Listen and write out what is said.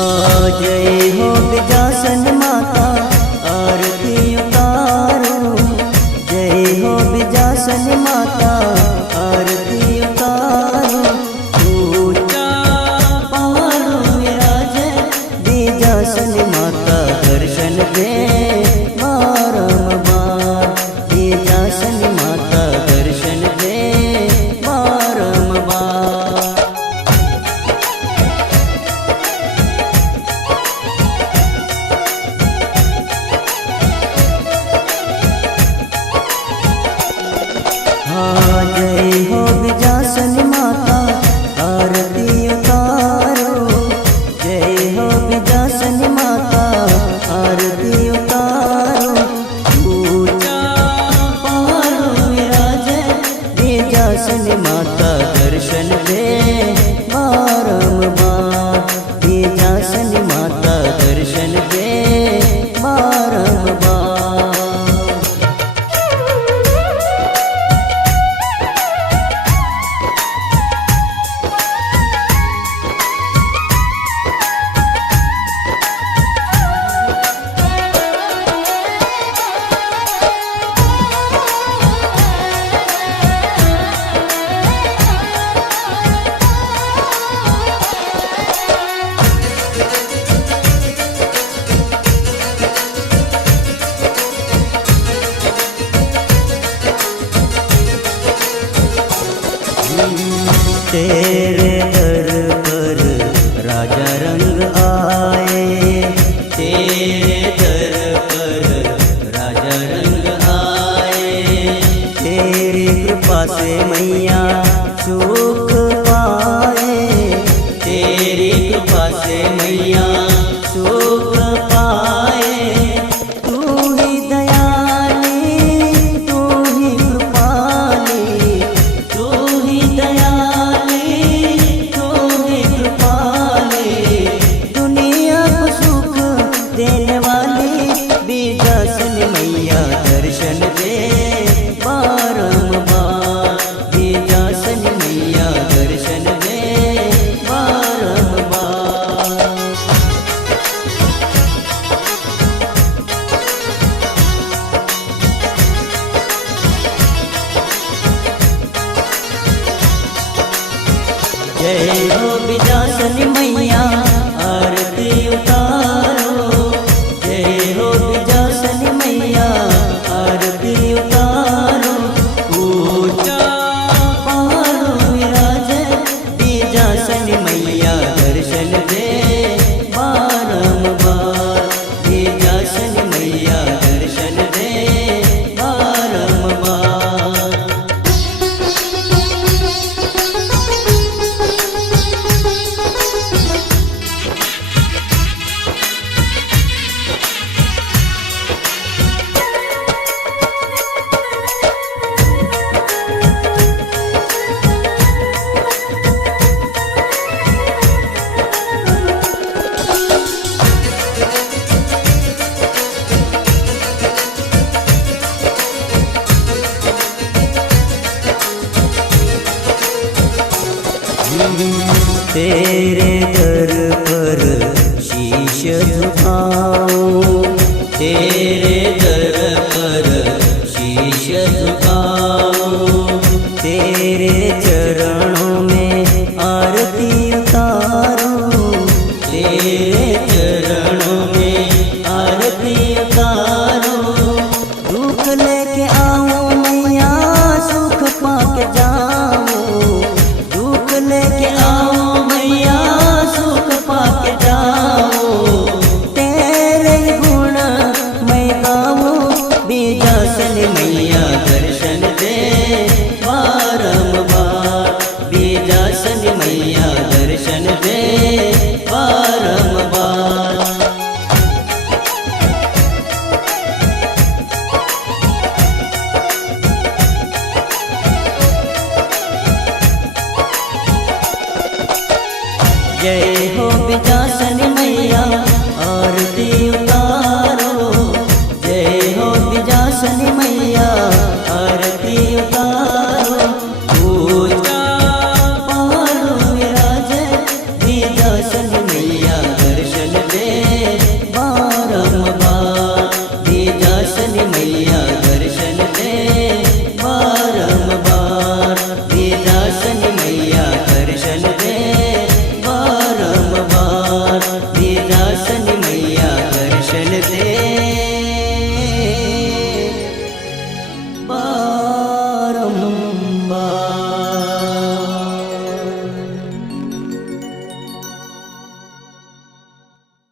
जय हो विजासन माता आरती उतारो। जय हो विजासन माता आरती उतारो। ऊंचा पहाड़ों में राजे विजासन माता दर्शन दे बारंबार। विजासन माता दर्शन दे बारंबार। जय हो विजासन माता आरती उतारो। जय हो विजासन माता आरती उतारो। ऊंचा पहाड़ों में राजे विजासन माता दर्शन दे बारंबार। विजासन माता दर्शन दे बारंबार। तेरे दर पर राजा रंग आए। तेरे दर पर राजा रंग आए। तेरी कृपा से मैया सुख पाए। तेरी कृपा से मैया सुख पाए। तू ही दयाली तू ही कृपाली। तू ही दयाली तू ही कृपाली। दुनिया को सुख देने वाली विजासन मैया दर्शन दे बारंबार। विजासन मैया दर्शन दे बारंबार। जय हो विजासन मैया आरती उतारो। जय हो विजासन मैया आरती उतारो। ऊंचा पहाड़ों में राजे विजासन मैया दर्शन दे बारंबार। विजासन मैया दर्शन दे बारंबार। तेरे दर पर शीश झुकाऊं। तेरे दर पर शीश झुकाऊं। तेरे चरणों में आरती उतारूं। तेरे चरणों में आरती उतारूं। दुख लेके आऊं मैया सुख पाके जाऊं। दुख लेके आऊं मैया सुख पाके जाऊं। तेरे गुण मैं गाऊं। विजासन मैया दर्शन दे बारंबार। विजासन मैया दर्शन दे बारंबार। जय हो विजासन